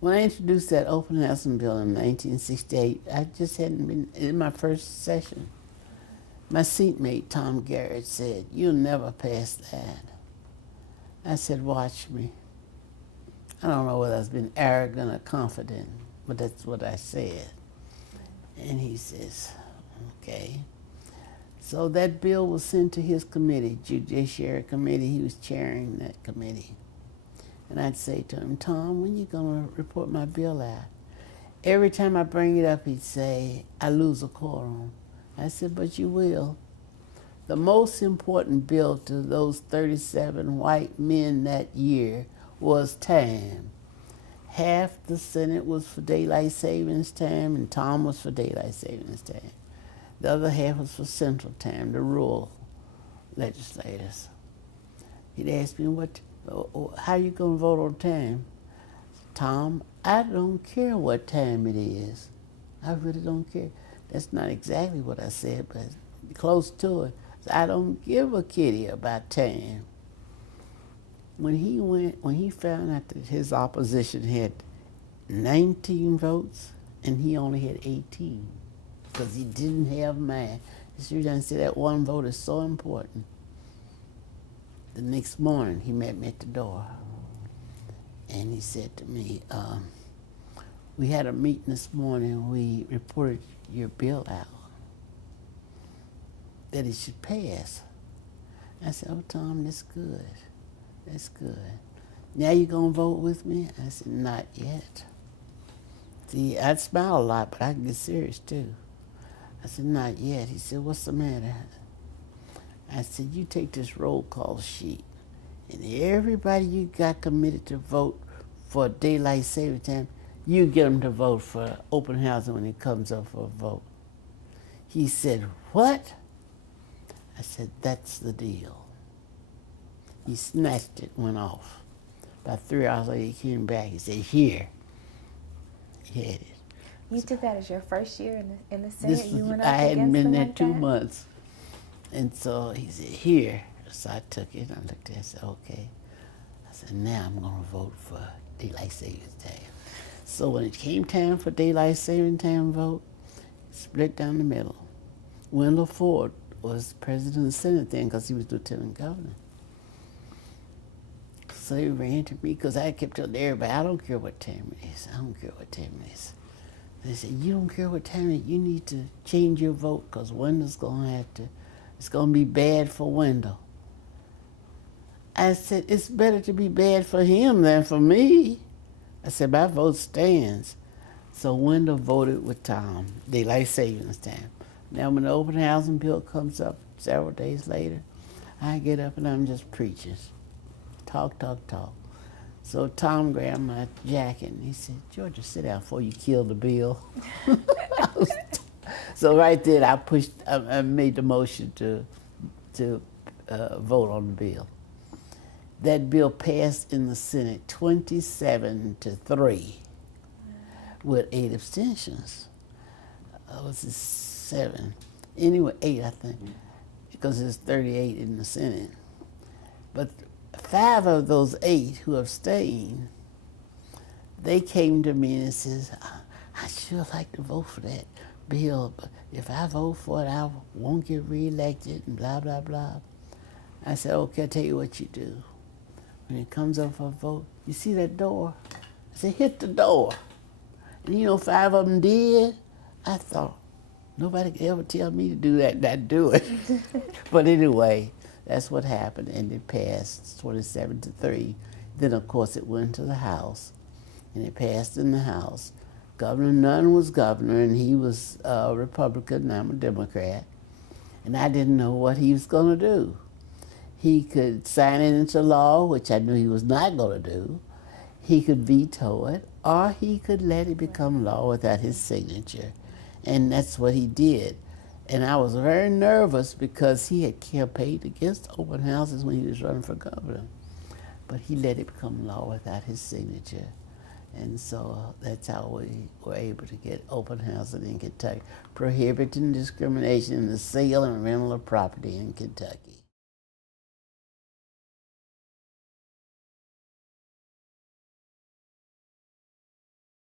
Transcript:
When I introduced that open housing bill in 1968, I just hadn't been in my first session. My seatmate, Tom Garrett, said, "You'll never pass that." I said, "Watch me." I don't know whether I was being arrogant or confident, but that's what I said. And he says, "Okay." So that bill was sent to his committee, Judiciary Committee. He was chairing that committee. And I'd say to him, "Tom, when you gonna report my bill out?" Every time I bring it up, he'd say, "I lose a quorum." I said, "But you will." The most important bill to those 37 white men that year was time. Half the Senate was for daylight savings time, and Tom was for daylight savings time. The other half was for central time, the rural legislators. He'd ask me, how you going to vote on time?" "Tom, I don't care what time it is. I really don't care." That's not exactly what I said, but close to it. I don't give a kitty about time. When he found out that his opposition had 19 votes and he only had 18 because he didn't have mine. He said that one vote is so important. The next morning he met me at the door and he said to me, "We had a meeting this morning. We reported your bill out, that it should pass." I said, "Oh, Tom, that's good. That's good. Now you gonna vote with me?" I said, "Not yet." See, I'd smile a lot, but I can get serious too. I said, "Not yet." He said, "What's the matter?" I said, "You take this roll call sheet, and everybody you got committed to vote for daylight saving time, you get them to vote for open housing when it comes up for a vote." He said, "What?" I said, "That's the deal." He snatched it, went off. About 3 hours later, he came back. He said, "Here." He had it. You took that as your first year in the Senate? You went up I hadn't been there like 2 that? months. And so he said, "Here." So I took it. I looked at it and said, "Okay." I said, "Now I'm going to vote for daylight savings time." So when it came time for daylight saving time vote, split down the middle. Wendell Ford was president of the Senate then because he was lieutenant governor. So he ran to me because I kept telling everybody, "I don't care what time it is. I don't care what time it is." They said, "You don't care what time it is. You need to change your vote because Wendell's going to have to, it's going to be bad for Wendell." I said, "It's better to be bad for him than for me." I said, "My vote stands." So Wendell voted with Tom, daylight savings time. Now when the open housing bill comes up several days later, I get up and I'm just preaching. Talk, talk, talk. So Tom grabbed my jacket and he said, "Georgia, sit down before you kill the bill." So right then I made the motion to vote on the bill. That bill passed in the Senate 27-3 with 8 abstentions. Was it 7? Anyway, 8, I think, because there's 38 in the Senate. But 5 of those 8 who abstained, they came to me and says, "I sure like to vote for that bill, but if I vote for it, I won't get reelected," and blah, blah, blah. I said, "Okay, I'll tell you what you do. When it comes up for a vote, you see that door?" I said, "Hit the door." And 5 of them did. I thought, nobody could ever tell me to do that and not do it. But anyway, that's what happened, and it passed 27-3. Then, of course, it went to the House, and it passed in the House. Governor Nunn was governor, and he was a Republican, and I'm a Democrat. And I didn't know what he was going to do. He could sign it into law, which I knew he was not going to do. He could veto it, or he could let it become law without his signature. And that's what he did. And I was very nervous because he had campaigned against open houses when he was running for governor. But he let it become law without his signature. And so that's how we were able to get open housing in Kentucky, prohibiting discrimination in the sale and rental of property in Kentucky.